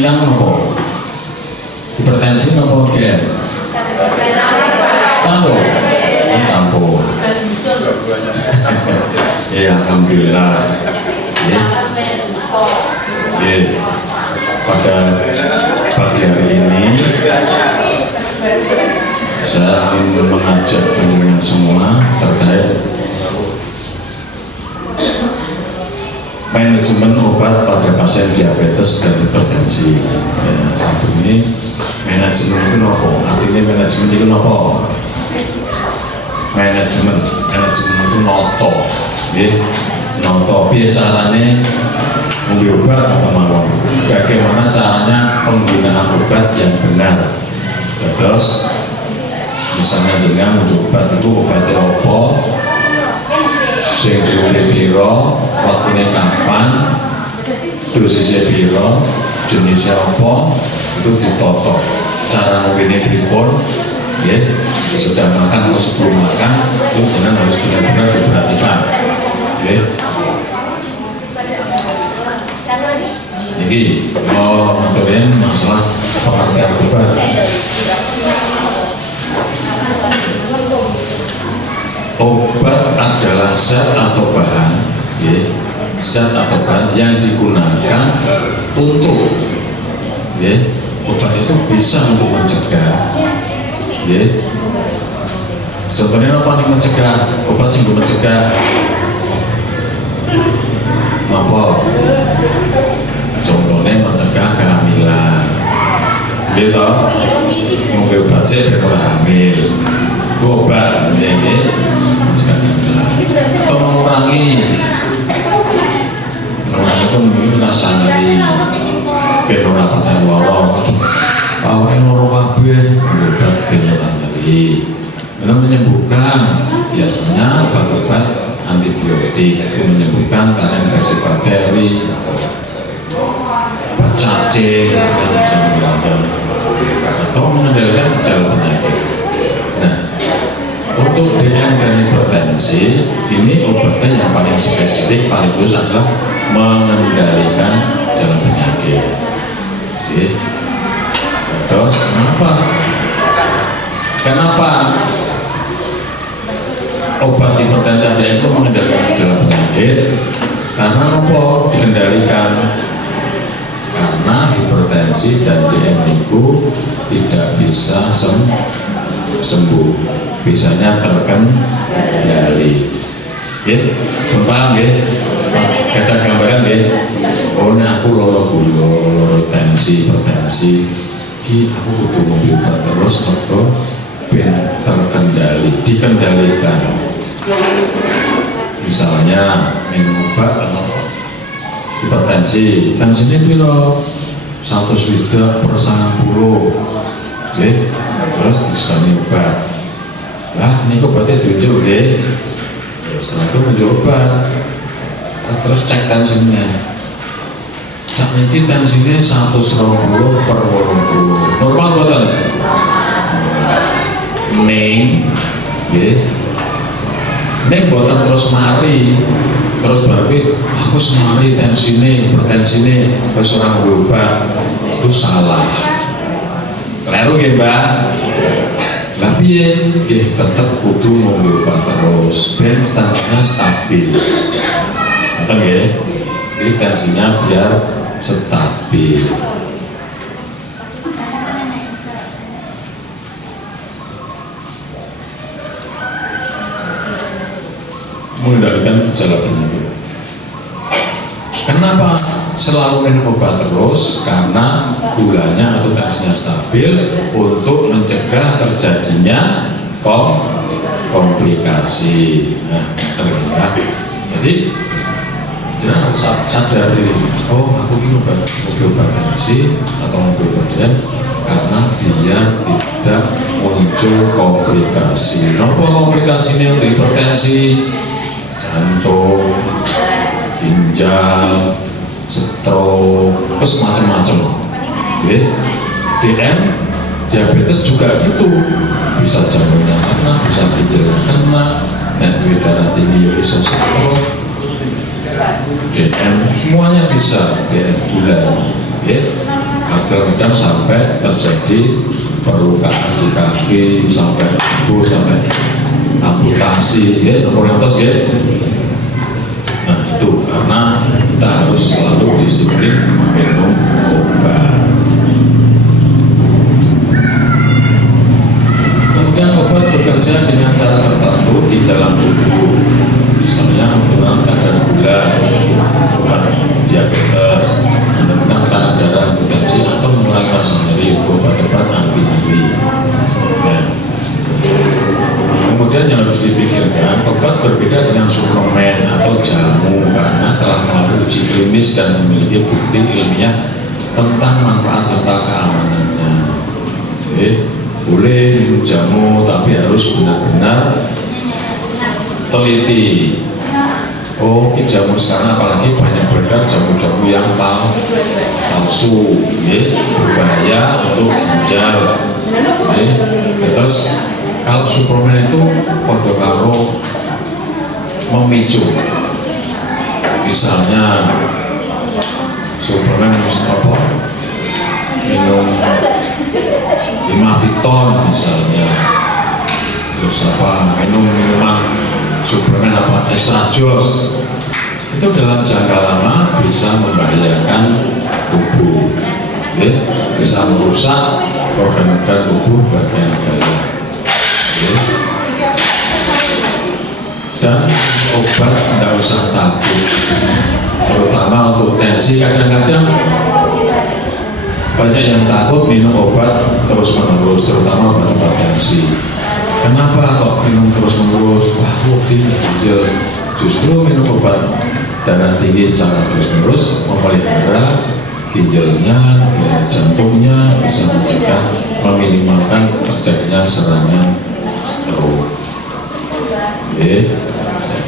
Ingkang apa? Hipertensi apa GM? Campur. Campur. Ya, alhamdulillah. Ya. Ya. Pada pagi hari ini saya ingin mengajak panjenengan semua terkait manajemen obat pada pasien diabetes dan hipertensi. Ya, satu ini manajemen itu apa? Artinya manajemen itu apa? Manajemen itu noto, ya, noto. Biar caranya mengambil obat atau mawon. Bagaimana caranya penggunaan obat yang benar. Terus, misalnya dengan obat itu obatnya apa? Sing diundi piro, waktunya kapan, dosisnya piro, jenisnya apa, itu ditoto. Cara mungkinnya pripun, ya, sudah makan atau sebelum makan, itu benar harus benar-benar diperhatikan, ya. Jadi, mengenai masalah pengertian obat. Obat adalah zat atau bahan, ya, zat atau bahan yang digunakan untuk, ya, obat itu bisa untuk mencegah, ya. Contohnya apa nih mencegah? Obat sih mencegah apa? Contohnya mencegah kehamilan, gitu. Mungkin obat sih biar hamil. Obat ini atau mengurangi itu mungkin rasa nyeri kenora paten lorong awalnya lorong kabeh obat kenora nyeri dalam menyembuhkan biasanya obat antibiotik itu menyembuhkan karena infeksi bakteri cacing dan macam-macam atau mengendalikan gejala penyakit. Nah, untuk DM dan hipertensi ini obatnya yang paling spesifik paling khusus adalah mengendalikan jalan penyakit. Jadi, terus kenapa obat hipertensi DM itu mengendalikan jalan penyakit? Karena apa dikendalikan? Karena hipertensi dan DM itu tidak bisa sembuh, bisanya terkendali. Ya, paham ya? Ada gambaran ya? Oh, ini aku loro gula, loro tensi, hipertensi. Ki aku butuh mobil terus atau ben terkendali, dikendalikan. Misalnya minum obat atau hipertensi, tensinya piro 100/90. Oke, terus diskoni obat. Lah, ini obatnya diunjuk deh. Setelah itu mencoba, terus cek tensinya. Saat ini tensinya 120/80. Normal buatan. Neng, neng buatan terus mari, terus baru aku semari tensinya, hipertensinya, terus orang berubah itu salah. Keliru ya mbak, tapi ya tetap kudu ngobrol terus, ben tensinya stabil, betul ya? Jadi tensinya biar stabil. Mengendalikan gejala penyakit. Kenapa selalu minum obat terus? Karena gulanya atau tensinya stabil untuk mencegah terjadinya komplikasi. Nah, terlihat. Jadi jangan sadar diri. Oh, aku ini obat tensi atau obat karena biar tidak muncul komplikasi. Apa komplikasinya untuk hipertensi? Jantung, ginjal, stroke, terus macam-macam. DM, diabetes juga gitu, bisa jantungnya kena, bisa ginjalnya kena, dan darah tinggi bisa stroke. DM semuanya bisa, DM gula, ya. kadang-kadang sampai terjadi perlukaan di kaki, sampai tubuh, sampai amputasi, ya, nomor-nomor ya. Nah itu karena kita harus selalu disiplin minum obat. Kemudian obat bekerja dengan cara tertentu di dalam tubuh, misalnya menurunkan kadar gula, obat diabetes, menurunkan tekanan darah, hipertensi, atau mengurangi rasa nyeri, obat-obat anti-nyeri. Nah, kemudian yang harus dipikirkan, obat berbeda dengan suplemen atau jamu karena telah melalui uji klinis dan memiliki bukti ilmiah tentang manfaat serta keamanannya. Boleh minum jamu, tapi harus benar-benar teliti. Oh, jamu sekarang apalagi banyak beredar jamu-jamu yang palsu, berbahaya untuk ginjal. Terus kalau suplemen itu pada karo memicu, misalnya suplemen apa, minum Imaviton misalnya, terus apa, minum minuman suplemen apa, Estradiol, itu dalam jangka lama bisa membahayakan tubuh, bisa merusak organ-organ tubuh bagian dalam. Dan obat tidak usah takut, terutama untuk tensi. Kadang-kadang banyak yang takut minum obat terus-menerus, terutama obat tensi. Kenapa kok minum terus-menerus? Wah, ginjal. Justru minum obat darah tinggi secara terus-menerus memelihara ginjalnya, jantungnya, bisa mencegah, meminimalkan terjadinya serangan stroke.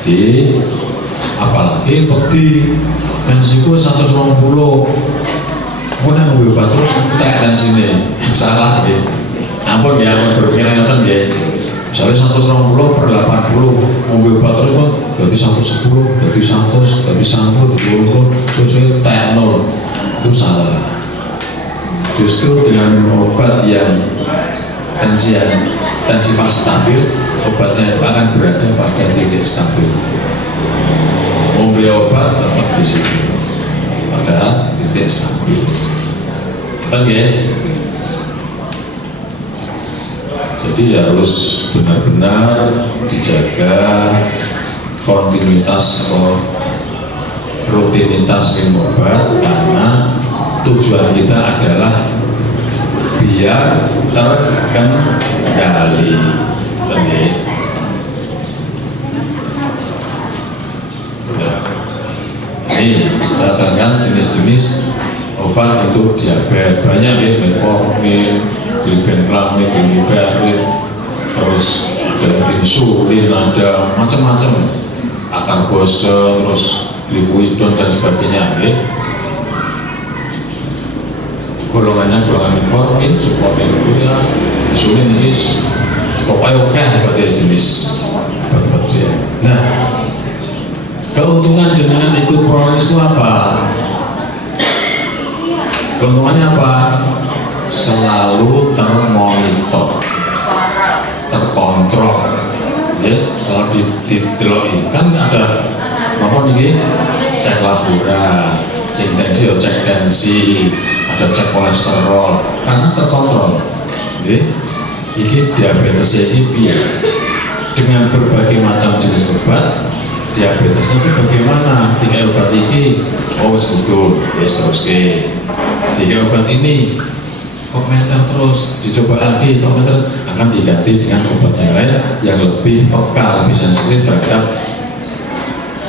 Jadi apalagi peti tensiku 120, kemudian ngombe obat terus entek tensinya, salah ya. Ampun ya, ampun berpikiran ngoten ya. Misalnya 120 per 80, ngombe obat terus kok jadi 110, jadi 100, jadi 100, jadi 20, terus entek 0. Itu salah. Justru dengan obat yang tensi pas stabil, obatnya itu akan berada pada titik stabil. Ngombe obat tetap di situ pada titik stabil. Kan ya? Jadi harus benar-benar dijaga kontinuitas atau rutinitas minum obat, karena tujuan kita adalah biar terkendali. Ini saya terangkan jenis-jenis obat untuk diabetes banyak ya, metformin, glibenclamid, glibenclamid, terus ada insulin, ada macam-macam, akarbose, terus glikuidon dan sebagainya ya. Golongannya golongan metformin, suplemen ya, insulin ini pokoknya oke pada jenis obat ya. Nah, keuntungan jenengan ikut ProRes itu apa? Keuntungannya apa? Selalu termonitor, terkontrol, ya, selalu diteloi. Kan ada apa nih? Cek labora, cek tensi, ada cek kolesterol, karena terkontrol. Ya, ini diabetes ini dengan berbagai macam jenis obat. Diabetes itu bagaimana? Tiga obat ini, oh betul, terus ke. Tiga obat ini komentar terus, dicoba lagi, komentar akan diganti dengan obat yang lain yang lebih peka, lebih sensitif terhadap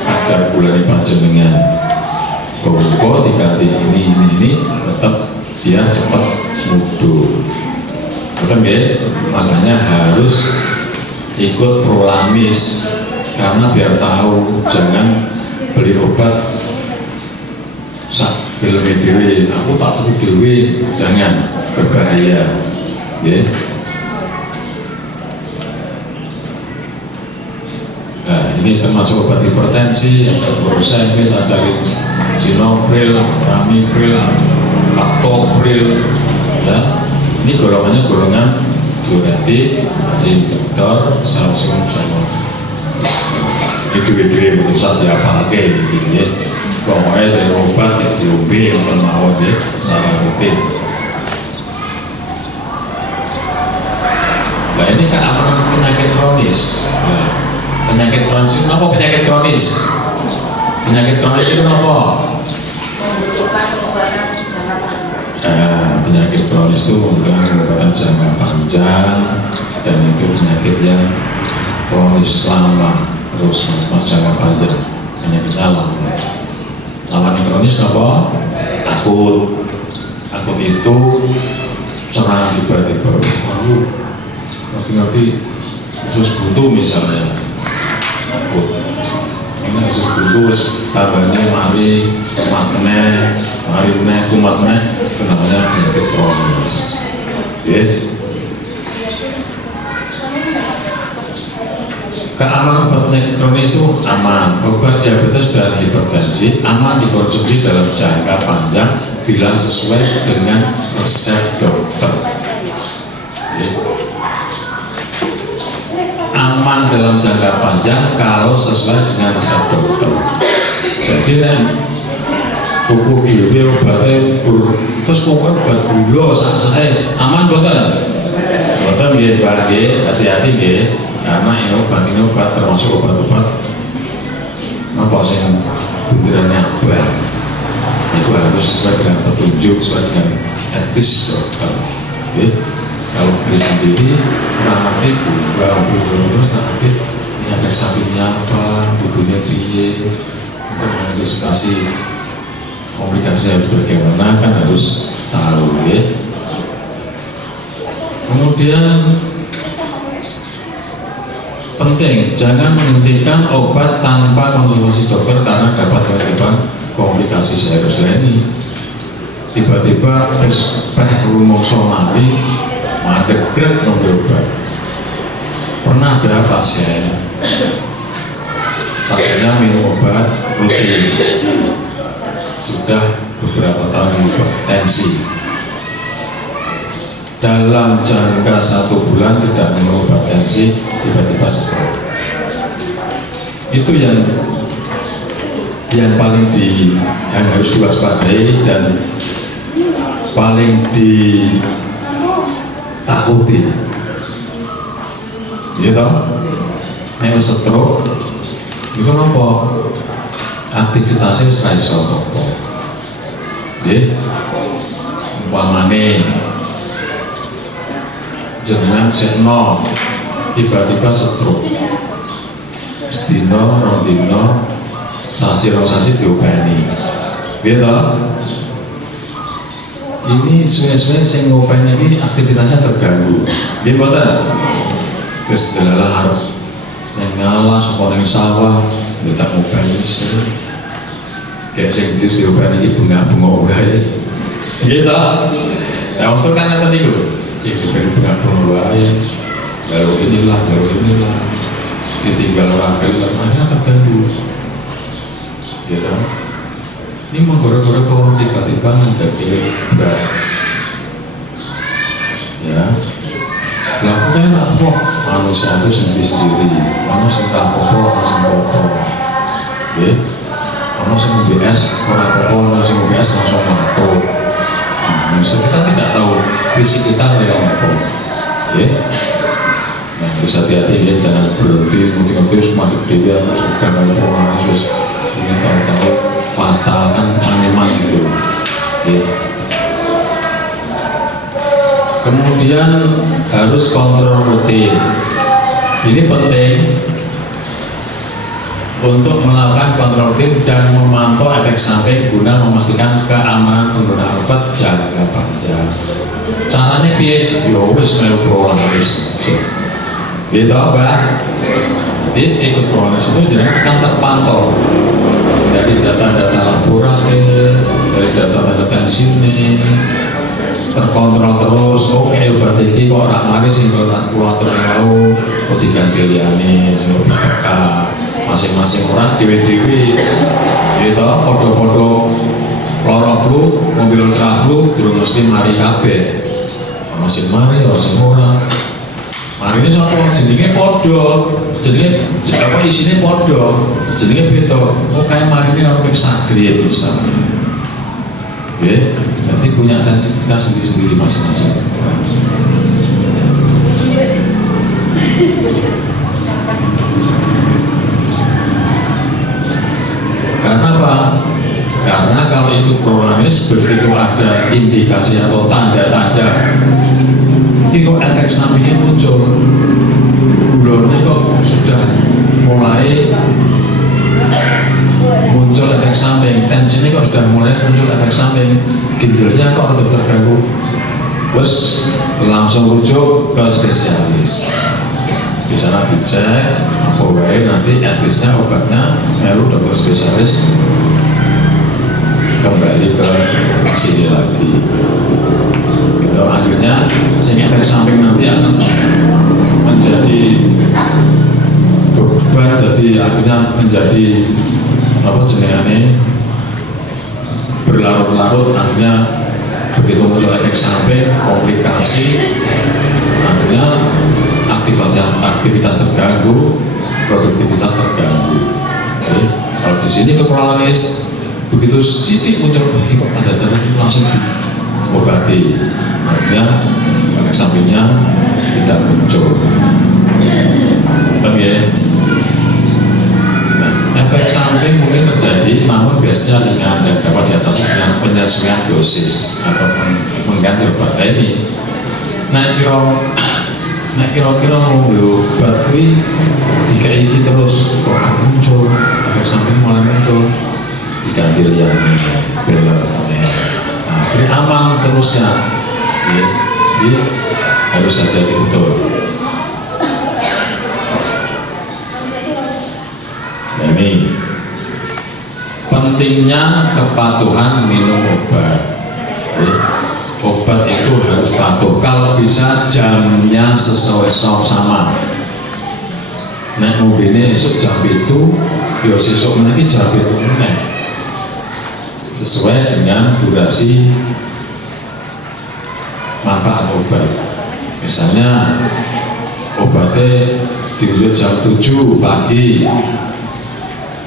kadar gula panjenengan. Kok diganti ini tetap dia cepat mudah. Betul ya? Makanya harus ikut Prolamis, karena biar tahu, jangan beli obat sak filme dewe, aku tak tuku dewe, jangan, berbahaya ya. Nah ini termasuk obat hipertensi, ada furosemid, ada lisinopril, ramipril, Captopril, ya. Ini golongannya golongan diuretik, inhibitor, kalsium sama itu pusat ya pakai gitu ya. Pokoknya dari obat diombe untuk mawon ya secara rutin. Nah ini kan apa penyakit kronis. Nah, penyakit kronis itu apa penyakit kronis? Penyakit kronis itu apa? Penyakit kronis itu membutuhkan pengobatan jangka panjang dan itu penyakit yang kronis lama terus jangka panjang, penyakit alam. Lawan kronis apa? Akut. Akut itu serangan tiba-tiba. Ngerti khusus butuh misalnya. Akut. Ini khusus butuh tambahnya mari kumat itu namanya penyakit kronis. Keamanan obat penyakit kronis itu aman. Obat diabetes dan hipertensi aman dikonsumsi dalam jangka panjang bila sesuai dengan resep dokter. Aman dalam jangka panjang kalau sesuai dengan resep dokter. Jadi tuku dhewe obatnya terus obat gula sak-sake aman boten? Boten nggih, Pak nggih, hati-hati nggih. Karena ini obat termasuk obat-obat apa sih bunderannya abang itu harus sesuai dengan petunjuk, sesuai dengan etis dokter. Kalau beli sendiri kurang ngerti terus nanti ini efek sampingnya apa, butuhnya piye, untuk mengantisipasi komplikasi harus bagaimana kan harus tahu ya. Kemudian penting, jangan menghentikan obat tanpa konsultasi dokter karena dapat menyebabkan komplikasi serius ini. Tiba-tiba rumongso mati, madegret ngombe obat. Pernah ada pasiennya minum obat rutin, sudah beberapa tahun hipertensi. Dalam jangka 1 bulan tidak minum obat tensi, tiba-tiba stroke. Itu yang paling yang harus diwaspadai dan paling ditakuti. Gitu? Yang stroke itu apa? Aktivitasnya serai sopo. Jadi, umpamane jenengan sekno tiba-tiba stroke sedino rondino sasi diopeni gitu. Ini suwe-suwe sing ngopeni ini aktivitasnya terganggu dia boten terus delalah harap yang ngalah saka ning sawah kita ngopeni kayak sing diopeni iki bunga-bunga wae gitu. Nah waktu kan ngeten niku itu dari pengatur lain, lalu inilah, ditinggal orang kali lamanya terganggu, gitu. Ini menggoreng-goreng kalau tiba-tiba menjadi berat, ya. Lakukan apa? Manusia itu sendiri, manusia apa-apa, langsung ya. Manusia BS, orang apa, langsung BS langsung matur. Kita tidak tahu fisik kita kayak apa, ya. Nah, bisa hati-hati ya, jangan berhenti mungkin semakin dia suka kalau orang Yesus ingin tahu fatal kan animan gitu, ya. Kemudian harus kontrol rutin. Ini penting untuk melakukan kontrol rutin dan memantau efek samping guna memastikan keamanan penggunaan obat jangka panjang. Caranya piye? Ya wis melu prolaris. Gitu, Pak. Jadi ikut prolaris itu akan terpantau dari data-data laboratorium, dari data-data tensinya, terkontrol terus. Oke, obat ini kok ora mari sing kulatur mau kok diganti liyane sing lebih dekat. Masing-masing orang dewe-dewe gitu, podo-podo loro flu, mobil ultra flu, durung mesti mari kabeh. Ono sing mari, ono sing ora. Mari ini sapa jenenge padha. Jenenge apa isine padha. Jenenge beda. Oh kayak mari ini orang sakit misalnya. Oke, nanti punya sensitivitas sendiri-sendiri masing-masing. Karena apa? Karena kalau itu kronis, begitu ada indikasi atau tanda-tanda itu efek sampingnya muncul, gulanya kok sudah mulai muncul efek samping, tensinya kok sudah mulai muncul efek samping, ginjalnya kok untuk terganggu, terus langsung rujuk ke spesialis. Di sana dicek apa wae, nanti etisnya obatnya lalu dokter spesialis kembali ke sini lagi. Gitu, akhirnya sehingga efek samping nanti akan menjadi beban, jadi akhirnya menjadi apa jenenge berlarut-larut, akhirnya begitu muncul efek samping, komplikasi, akhirnya aktivitas terganggu, produktivitas terganggu. Oke, kalau di sini kronis, begitu sedikit muncul kok tanda-tanda langsung diobati, akhirnya efek sampingnya tidak muncul. Tapi ya, nah, efek samping mungkin terjadi, namun biasanya ringan dan dapat diatasi dengan penyesuaian dosis atau mengganti obat ini. Nah kira-kira mau obat ini dikai terus kok muncul efek samping malah muncul, diganti yang benar. Nah, jadi aman seterusnya. Jadi harus hati-hati betul. Nah, ini pentingnya kepatuhan minum obat. Obat itu harus patuh, kalau bisa jamnya sesuai sama. Nek mobilnya esok jam itu, ya sesuk nanti jam itu sesuai dengan durasi manfaat obat. Misalnya obatnya diuji jam 7 pagi,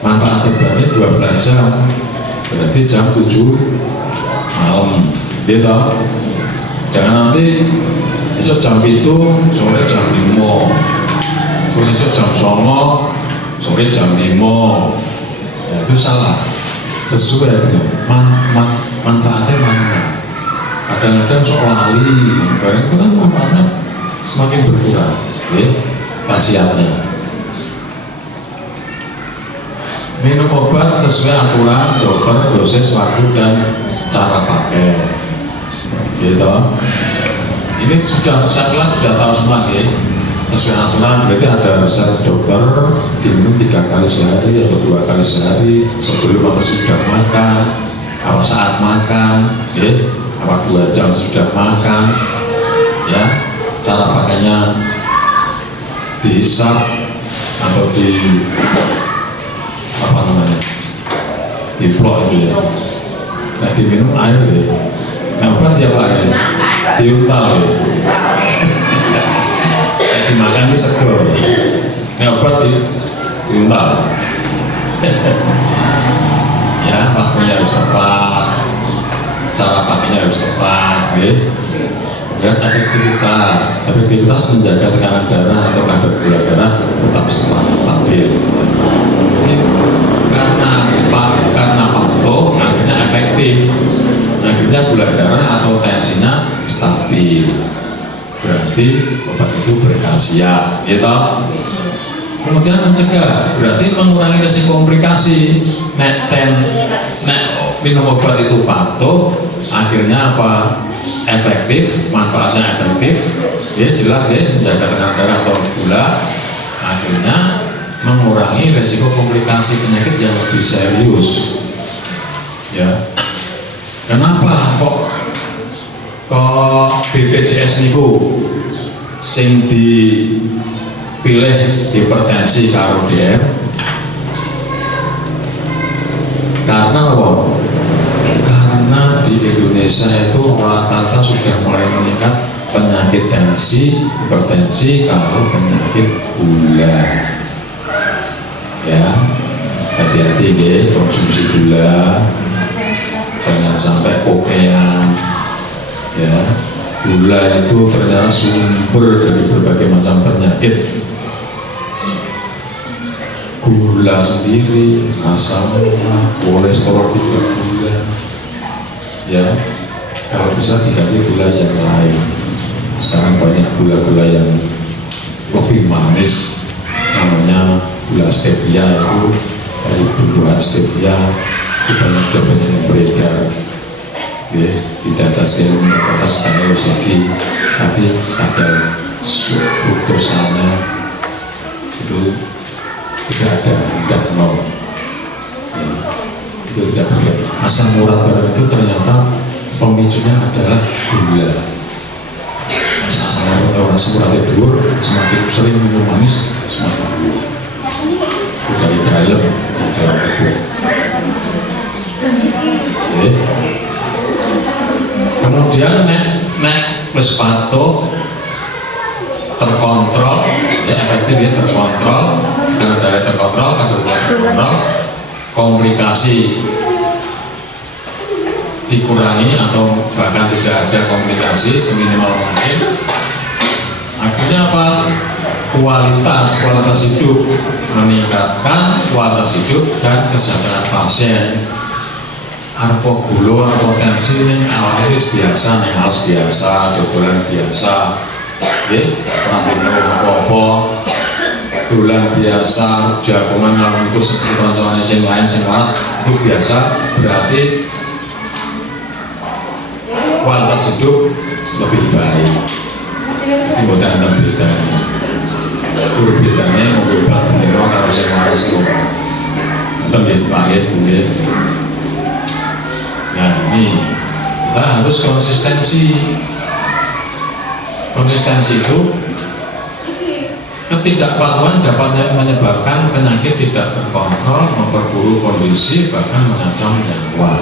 manfaat obatnya 12 jam, berarti jam 7 malam. Gitu. Jangan nanti besok jam itu, sore jam 5, terus besok jam 9, sore jam 5. Ya, itu salah. Sesuai dengan manfaatnya mana. Kadang-kadang sok lali, barang itu kan manfaatnya semakin berkurang. Ya, khasiatnya. Minum obat sesuai aturan dokter, dosis, waktu, dan cara pakai. Gitu. Ini sudah saya sudah tahu semua ya. Sesuai aturan, berarti ada resep dokter diminum 3 kali sehari atau 2 kali sehari, sebelum atau sudah makan, apa saat makan, ya, apa 2 jam sudah makan, ya, cara pakainya dihisap atau di apa namanya, diplok itu ya. Nah, diminum air ya. Nah, obat ya Pak ya, diuntal ya. Dimakan ini seger. Nah, obat diuntal. Ya, waktunya harus tepat, cara pakainya harus tepat, ya. Dan efektivitas menjaga tekanan darah atau kadar gula darah tetap stabil. Karena patuh, akhirnya efektif. Akhirnya gula darah atau tensinya stabil, berarti obat itu berkhasiat, gitu. Kemudian mencegah, berarti mengurangi risiko komplikasi. Nek minum obat itu patuh, akhirnya apa? Efektif, manfaatnya efektif, ya jelas ya, menjaga tekanan darah atau gula, akhirnya mengurangi risiko komplikasi penyakit yang lebih serius, ya. Kenapa kok BPJS niku sing dipilih hipertensi karo DM? Karena apa? Karena desa itu rata-rata sudah mulai meningkat penyakit tensi, hipertensi, kalau penyakit gula. Ya, hati-hati deh konsumsi gula, jangan sampai kopean. Ya, gula itu ternyata sumber dari berbagai macam penyakit. Gula sendiri, asam, kolesterol juga gula. Ya, kalau bisa diganti gula yang lain. Sekarang banyak gula-gula yang lebih manis, namanya gula stevia, itu dari buah stevia itu banyak yang beredar. Ya, tidak ada serum, tidak ada sekali tapi ada fruktosanya itu tidak ada, tidak nol. Ya, itu tidak boleh. Asam urat barang itu ternyata pemicunya adalah gula. Asam uratnya dhuwur, semakin sering minum manis semakin dhuwur. Dari dalam tubuh. Okay. Kemudian nek wis patuh terkontrol, ya efektif ya terkontrol, karena dari terkontrol, komplikasi dikurangi atau bahkan tidak ada komplikasi seminimal mungkin. Akhirnya apa? Kualitas hidup meningkatkan, kualitas hidup dan kesehatan pasien. Arpo gula, arpo tensi ini awalnya biasa, nih harus biasa, dodolan biasa. Ya, orang minum apa-apa, dolan biasa, jagungan yang itu seperti koncoannya yang lain, yang laras, itu biasa, berarti kualitas hidup lebih baik. Ini bukan ada bedanya. Bedanya mau obat beneran kalau yang laras itu lebih baik, boleh. Nah ini kita harus konsistensi. Konsistensi itu ketidakpatuhan dapat menyebabkan penyakit tidak terkontrol, memperburuk kondisi, bahkan mengancam nyawa.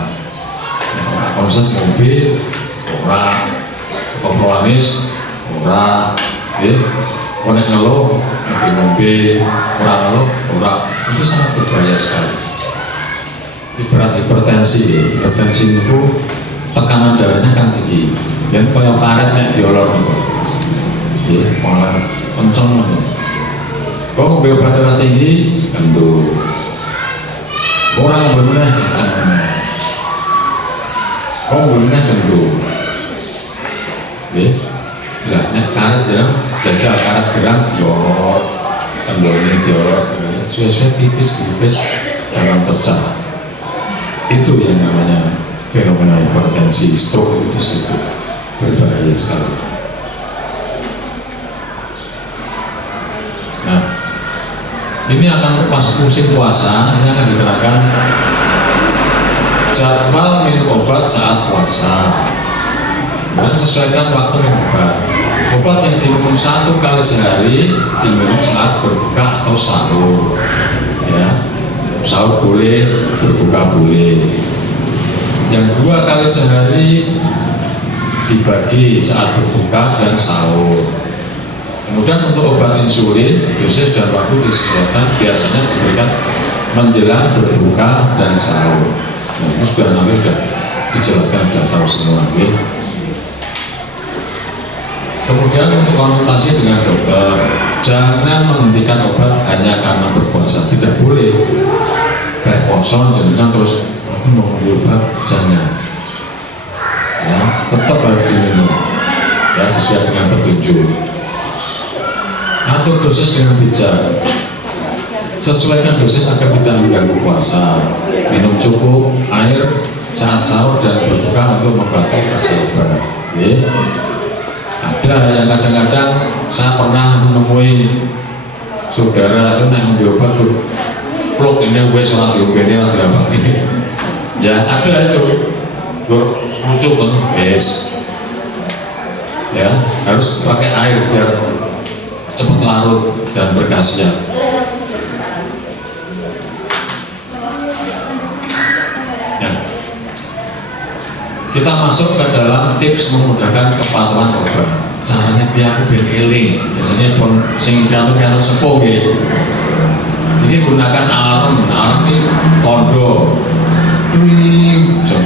Orang konses mobil, orang kompromis, orang konek ngeluh, mobil, orang ngeluh, orang itu sangat berbahaya sekali. Ibarat hipertensi itu tekanan darahnya kan tinggi, dan kalau karet nek diolor ya, malah kenceng. Kok mobil obat darah tinggi, tentu orang benar kenceng. Kok benar tentu, ya, lah nek karet jam, jajal karet gerak, diolor, temboknya diolor, sudah tipis, jangan pecah. Itu yang namanya fenomena hipertensi, stroke itu di situ berbahaya sekali. Nah, ini akan pas musim puasa, ini akan diterapkan jadwal minum obat saat puasa dan sesuaikan waktu minum obat. Obat yang diminum 1 kali sehari diminum saat berbuka atau sahur. Ya, sahur boleh, berbuka boleh. Yang 2 kali sehari dibagi saat berbuka dan sahur. Kemudian untuk obat insulin, dosis dan waktu disesuaikan, biasanya diberikan menjelang berbuka dan sahur. Nah, itu sudah dijelaskan, sudah tahu semua. Ya. Kemudian untuk konsultasi dengan dokter, jangan menghentikan obat hanya karena berpuasa, tidak boleh. Kayak kosong, jangan terus aku mau obat, jangan. Ya, tetap harus diminum, ya sesuai dengan petunjuk. Atur dosis dengan bijak, sesuaikan dosis agar tidak mengganggu puasa. Minum cukup air saat sahur dan berbuka untuk membantu rasa obat. Ya. Ada yang kadang-kadang saya pernah menemui saudara itu yang obat tuh, pluk ini gue sholat ini atau apa? Ya ada itu, lucu kan, yes. Ya harus pakai air biar cepat larut dan berkhasiat. Ya. kita masuk ke dalam tips memudahkan kepatuhan obat. Caranya biar ben eling. Biasanya pun sing pianto sepuh nggih. Ini gunakan alarm ini tondo. Ini jam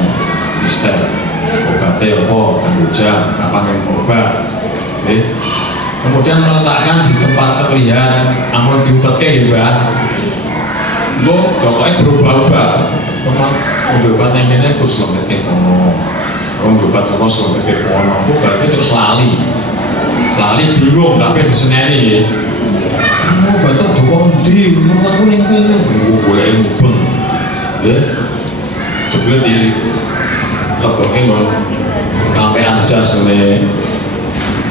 mister. Obatnya apa? Kanggo jam, kapan yang obat. Kemudian meletakkan di tempat terlihat, amun diumpetke ya Mbah. Mbok pokoknya berubah-ubah. Cuma obat yang ini khusus lompetke kono. Obat terus lompetke kono. Berarti terus lali bingung tapi diseneni. Obat itu di rumah aku yang ini. Boleh ngumpul. Ya. Coba di leboknya mau sampai aja sebenarnya.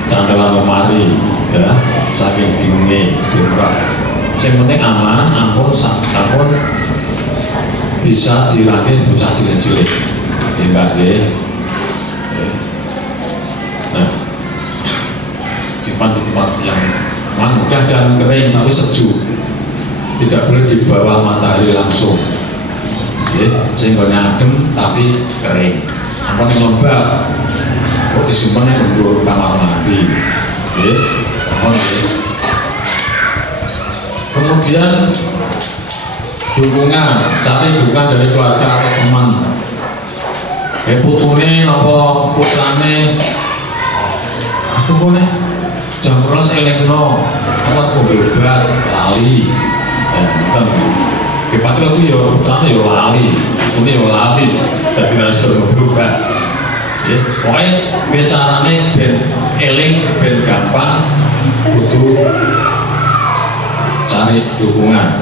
Cantelan lemari, ya, saking bingungnya, dibuka. Yang penting aman, ampun bisa dirakit bocah cilik-cilik, enggak deh. Nah, simpan di tempat yang mudah dan kering tapi sejuk. Tidak boleh di bawah matahari langsung. Sehingga adem tapi kering. Ampun yang lembab. Disimpannya untuk kamar mandi. Kemudian dukungan, cari dukungan dari keluarga atau teman. Putune apa putrane, aku kone jam 12 elingno, apa obat lali. Patro aku ya putrane ya lali, putune ya lali, tapi rasa berubah. Pokoknya bicaranya ben eling, ben gampang, butuh cari dukungan.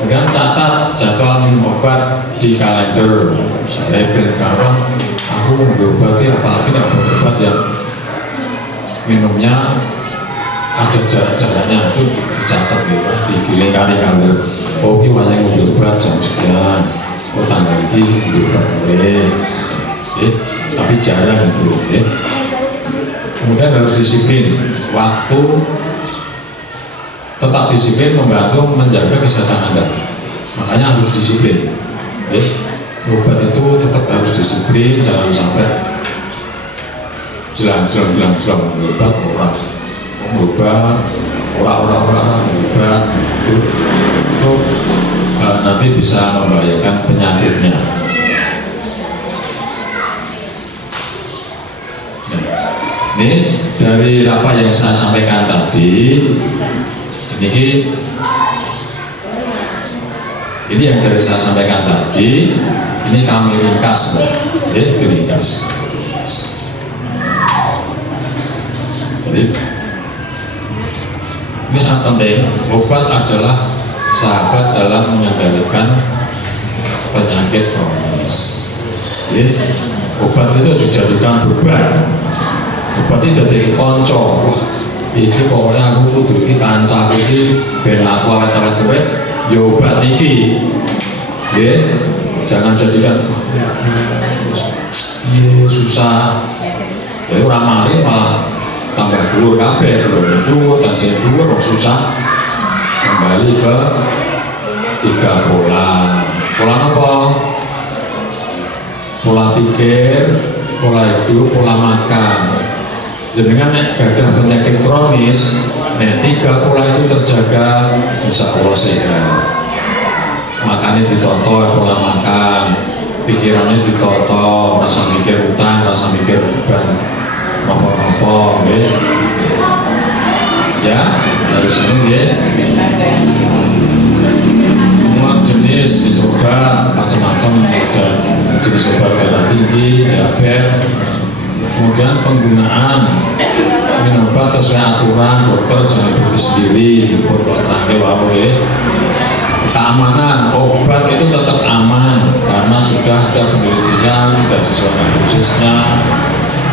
Kemudian catat jadwal minum obat di kalender. Saya ben gampang, aku mengobati apalagi obat yang minumnya ada jarak-jaraknya itu dicatat gitu, dilingkari kalender. Oh, ini banyak obat jam sekian, oh tanggal ini obat boleh. Tapi jarang itu. Kemudian harus disiplin waktu, tetap disiplin membantu menjaga kesehatan Anda. Makanya harus disiplin. Obat itu tetap harus disiplin, jangan sampai jelang obat orang itu nanti bisa membahayakan penyakitnya. Ini dari apa yang saya sampaikan tadi, ini yang dari saya sampaikan tadi, ini kami ringkas, diringkas. Jadi ini sangat penting. Obat adalah sahabat dalam mengendalikan penyakit kronis. Jadi obat itu dijadikan beban. Obat itu jadi konco. Wah, itu pokoknya aku kudu iki kancaku iki ben aku awet-awet urip ya obat iki. Jangan jadikan susah. Ya ora mari malah tambah dhuwur kabeh, dhuwur dan dhuwur susah. Kembali ke 3 pola. Pola apa? Pola pikir, pola hidup, pola makan. Jenengan gadah penyakit kronis, 3 pola itu terjaga, insya Allah sehat. Makannya ditonton, pola makan, pikirannya ditonton, rasa mikir utang, rasa mikir beban, apa-apa, ya, dari sini ya. Semua jenis obat, macam-macam, dan jenis obat darah tinggi, diabetes. Kemudian penggunaan minum obat sesuai aturan dokter, jangan pergi sendiri, keamanan obat itu tetap aman karena sudah ada penelitian dan sesuai dosisnya,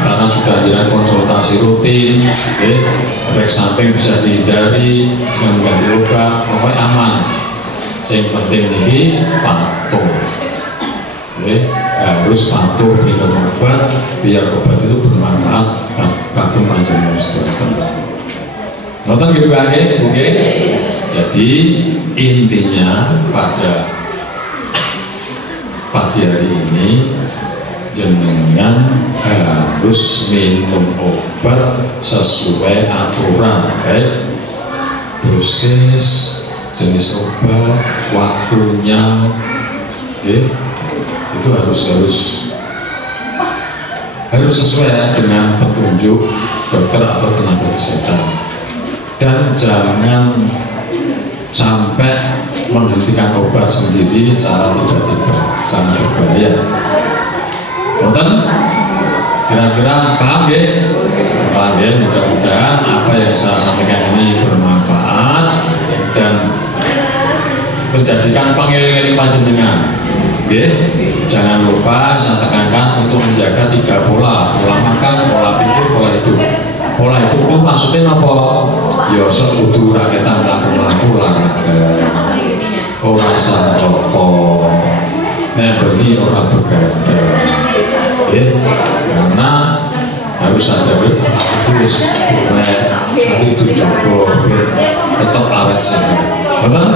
karena sudah ada konsultasi rutin, efek samping bisa dihindari, mengganti obat, pokoknya aman. Yang penting ini patuh. Harus patuh minum obat biar obat itu bermanfaat kagum panjenengan sedaya. Nonton gitu bae, oke? Jadi intinya pada pagi hari ini jenengan harus minum obat sesuai aturan, baik dosis, jenis obat, waktunya, itu harus sesuai dengan petunjuk dokter atau tenaga kesehatan. Dan jangan sampai menghentikan obat sendiri secara tiba-tiba, sangat berbahaya. Nonton? Kira-kira paham ya? Paham ya? Mudah-mudahan apa yang saya sampaikan ini bermanfaat dan menjadikan pengeling-eling panjenengan. Jangan lupa saya tekankan untuk menjaga 3 pola: pola makan, pola pikir, pola hidup. Pola hidup itu maksudnya apa? Ya sekutu rakyatan laku-laku olahraga, orang saroko, bagi orang berganda, karena harus ada terus itu cukup tetap awet sehat. Betul?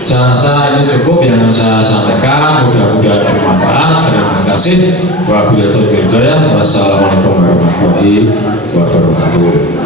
Saya rasa ini cukup yang saya sampaikan, mudah-mudahan bermanfaat. Terima kasih. Wabillahi taufiq wal hidayah. Wassalamualaikum warahmatullahi wabarakatuh.